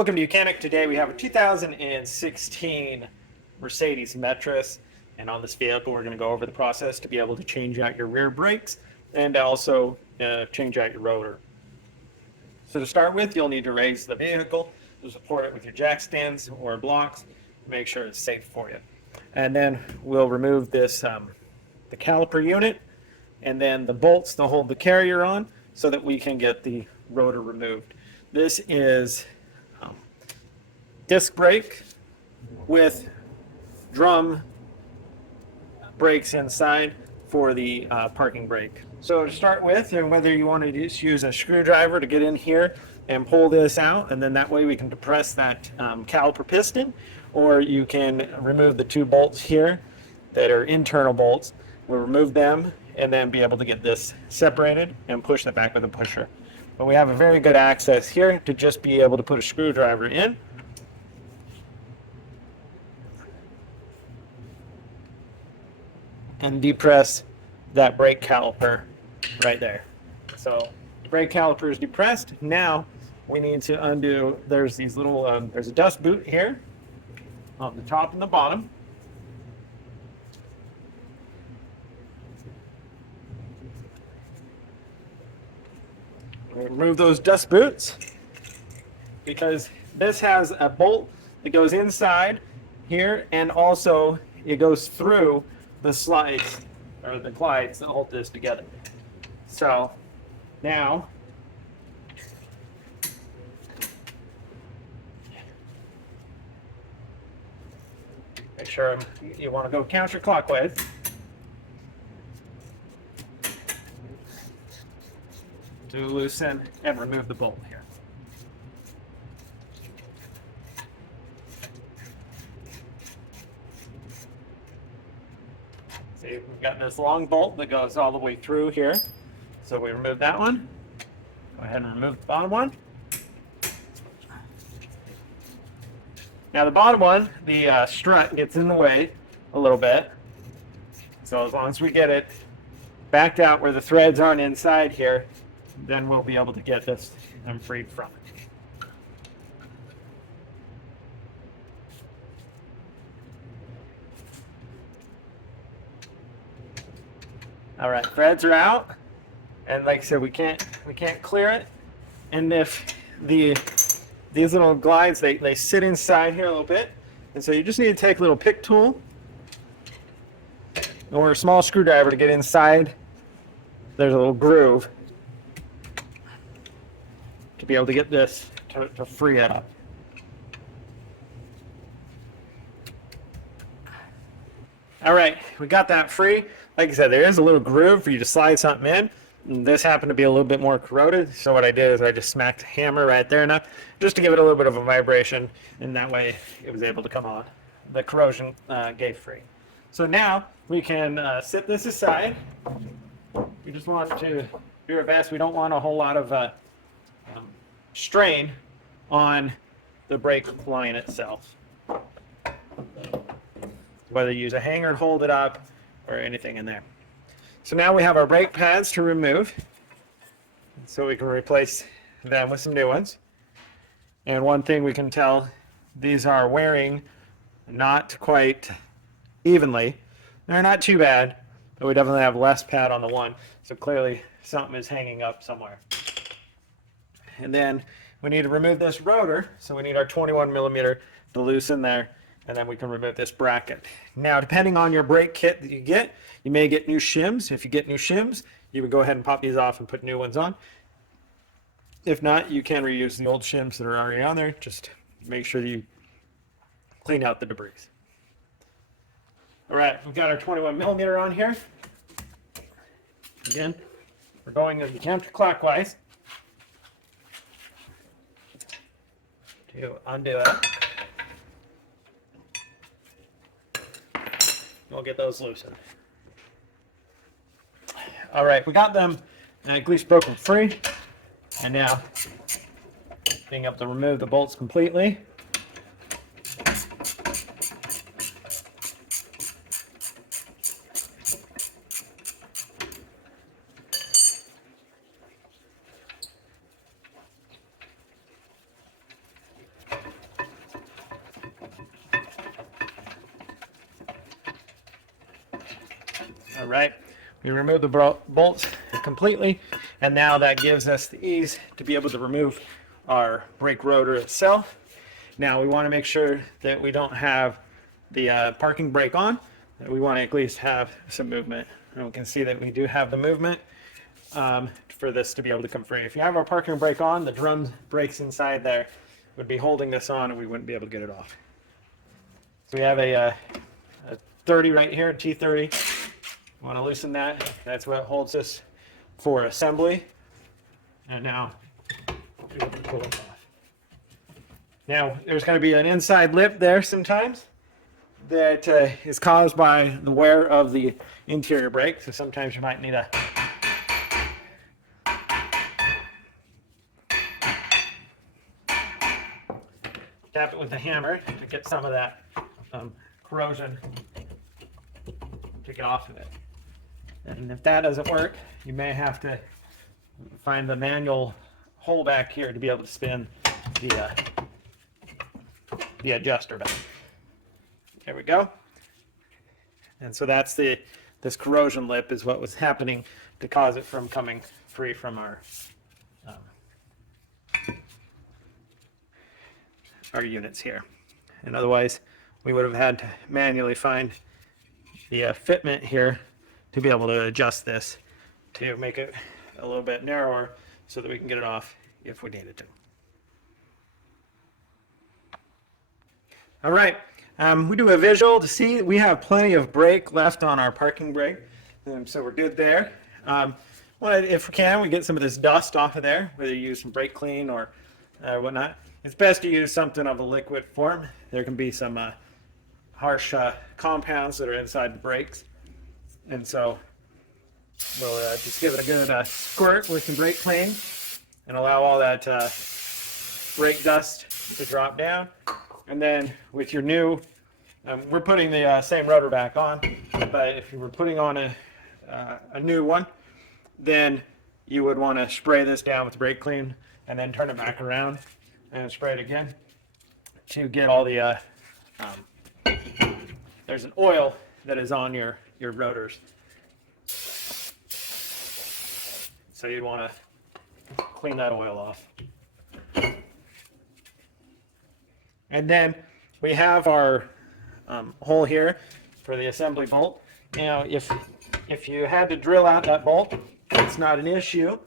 Welcome to Mechanic. Today we have a 2016 Mercedes Metris, and on this vehicle we're going to go over the process to be able to change out your rear brakes and also change out your rotor. So to start with, you'll need to raise the vehicle to support it with your jack stands or blocks to make sure it's safe for you. And then we'll remove this the caliper unit and then the bolts to hold the carrier on so that we can get the rotor removed. This is disc brake with drum brakes inside for the parking brake. So to start with, and whether you want to just use a screwdriver to get in here and pull this out, and then that way we can depress that caliper piston, or you can remove the two bolts here that are internal bolts. We'll remove them and then be able to get this separated and push it back with a pusher. But we have a very good access here to just be able to put a screwdriver in. And depress that brake caliper right there. So the brake caliper is depressed. Now we need to undo, there's these little, there's a dust boot here on the top and the bottom. Remove those dust boots because this has a bolt that goes inside here, and also it goes through the slides or the glides that hold this together. So now make sure you want to go counterclockwise. To loosen and remove the bolt here. See, we've got this long bolt that goes all the way through here. So we remove that one. Go ahead and remove the bottom one. Now the bottom one, the strut gets in the way a little bit. So as long as we get it backed out where the threads aren't inside here, then we'll be able to get this freed from it. All right, threads are out, and like I said, we can't clear it. And if these little glides, they sit inside here a little bit, and so you just need to take a little pick tool or a small screwdriver to get inside. There's a little groove to be able to get this to free it up. All right, we got that free. Like I said, there is a little groove for you to slide something in. And this happened to be a little bit more corroded, so what I did is I just smacked a hammer right there enough just to give it a little bit of a vibration, and that way it was able to come on. The corrosion gave free. So now we can set this aside. We just want to do our best. We don't want a whole lot of strain on the brake line itself. Whether you use a hanger to hold it up or anything in there. So now we have our brake pads to remove, so we can replace them with some new ones. And one thing we can tell, these are wearing not quite evenly. They're not too bad, but we definitely have less pad on the one, so clearly something is hanging up somewhere. And then we need to remove this rotor, so we need our 21 millimeter to loosen there, and then we can remove this bracket. Now, depending on your brake kit that you get, you may get new shims. If you get new shims, you would go ahead and pop these off and put new ones on. If not, you can reuse the old shims that are already on there. Just make sure that you clean out the debris. All right, we've got our 21 millimeter on here. Again, we're going counterclockwise to undo it. We'll get those loosened. All right, we got them at least broken free, and now being able to remove the bolts completely. All right, we remove the bolts completely, and now that gives us the ease to be able to remove our brake rotor itself. Now we want to make sure that we don't have the parking brake on. We want to at least have some movement. And we can see that we do have the movement for this to be able to come free. If you have our parking brake on, the drum brakes inside there would be holding this on and we wouldn't be able to get it off. So we have a 30 right here, T30. We want to loosen that. That's what holds us for assembly. And now pull it off. Now there's going to be an inside lip there sometimes that is caused by the wear of the interior brake. So sometimes you might need a tap it with a hammer to get some of that corrosion to get off of it. And if that doesn't work, you may have to find the manual hole back here to be able to spin the adjuster back. There we go. And so that's this corrosion lip is what was happening to cause it from coming free from our units here. And otherwise, we would have had to manually find the fitment here to be able to adjust this to make it a little bit narrower so that we can get it off if we needed to. All right, we do a visual to see we have plenty of brake left on our parking brake, so we're good there. If we can, we get some of this dust off of there, whether you use some brake clean or whatnot. It's best to use something of a liquid form. There can be some harsh compounds that are inside the brakes, and so we'll just give it a good squirt with some brake clean and allow all that brake dust to drop down. And then with your new, we're putting the same rotor back on, but if you were putting on a new one, then you would want to spray this down with brake clean and then turn it back around and spray it again to get all the, there's an oil that is on your rotors. So you'd want to clean that oil off. And then we have our hole here for the assembly bolt. Now, if you had to drill out that bolt, it's not an issue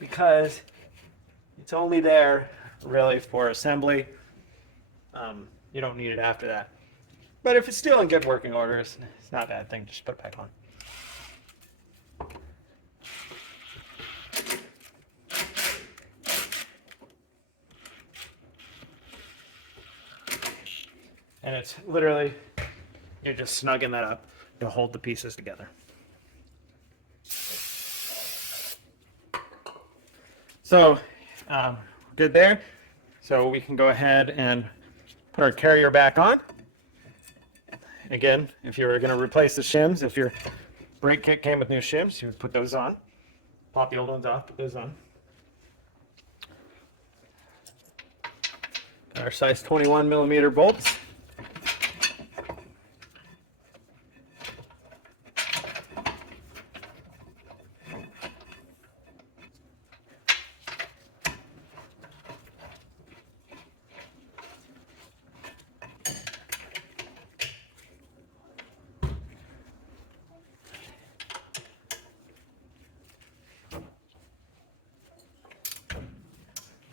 because it's only there really for assembly. You don't need it after that. But if it's still in good working order, it's not a bad thing. Just put it back on. And it's literally, you're just snugging that up to hold the pieces together. So, good there. So we can go ahead and put our carrier back on. Again, if you were going to replace the shims, if your brake kit came with new shims, you would put those on. Pop the old ones off, put those on. Our size 21 millimeter bolts.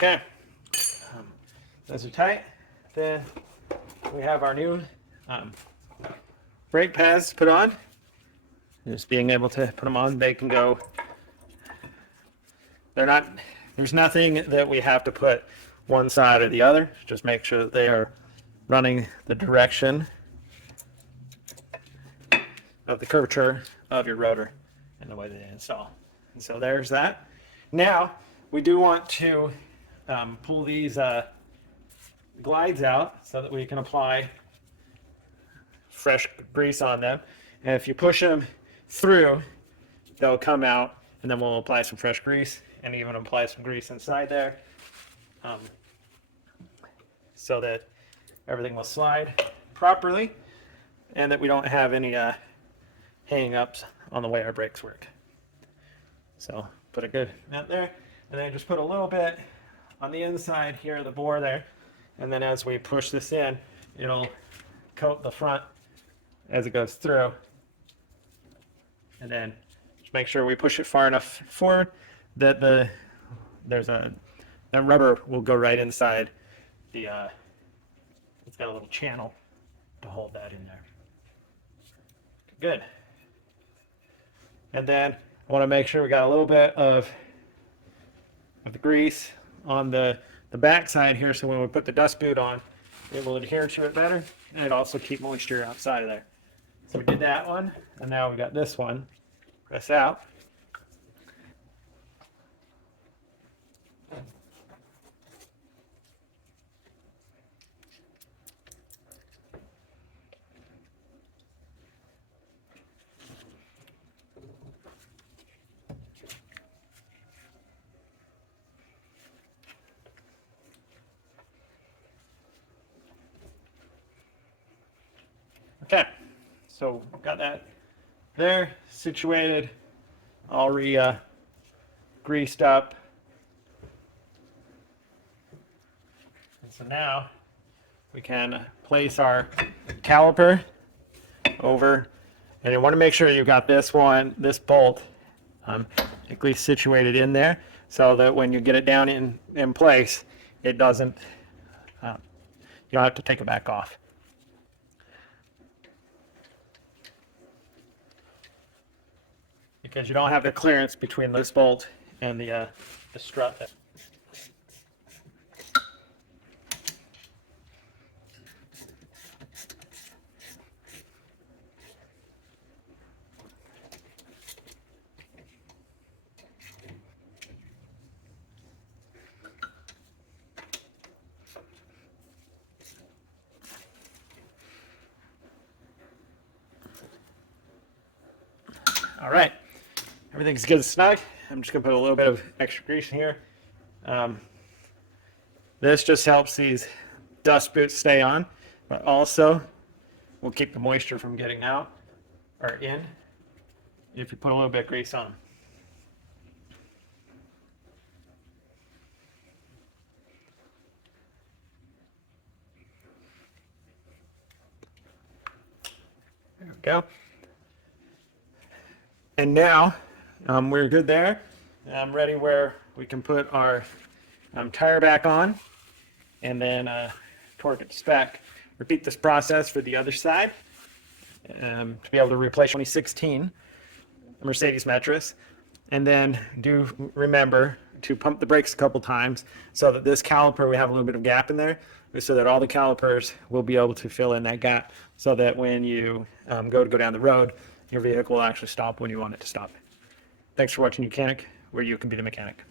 Okay, those are tight. Then we have our new brake pads put on. Just being able to put them on, they can go. There's nothing that we have to put one side or the other. Just make sure that they are running the direction of the curvature of your rotor and the way they install. And so there's that. Now we do want to pull these glides out so that we can apply fresh grease on them. And if you push them through, they'll come out, and then we'll apply some fresh grease and even apply some grease inside there so that everything will slide properly and that we don't have any hang-ups on the way our brakes work. So put a good net there, and then just put a little bit on the inside here of the bore there, and then as we push this in, it'll coat the front as it goes through, and then just make sure we push it far enough forward that that rubber will go right inside the it's got a little channel to hold that in there. Good. And then I want to make sure we got a little bit of the grease on the back side here, so when we put the dust boot on, it will adhere to it better, and it also keep moisture outside of there. So we did that one, and now we got this one. Press out. Okay, so got that there situated, all greased up. And so now we can place our caliper over, and you want to make sure you got this bolt at least situated in there, so that when you get it down in place, it doesn't, you don't have to take it back off. Because you don't have the clearance between this bolt and the strut. All right. Everything's good and snug. I'm just going to put a little bit of extra grease in here. This just helps these dust boots stay on, but also will keep the moisture from getting out or in if you put a little bit of grease on them. There we go. And now we're good there. I'm ready where we can put our tire back on and then torque it to spec. Repeat this process for the other side to be able to replace 2016 Mercedes Metris. And then do remember to pump the brakes a couple times so that this caliper, we have a little bit of gap in there, so that all the calipers will be able to fill in that gap, so that when you go down the road, your vehicle will actually stop when you want it to stop. Thanks for watching Mechanic, where you can be the mechanic.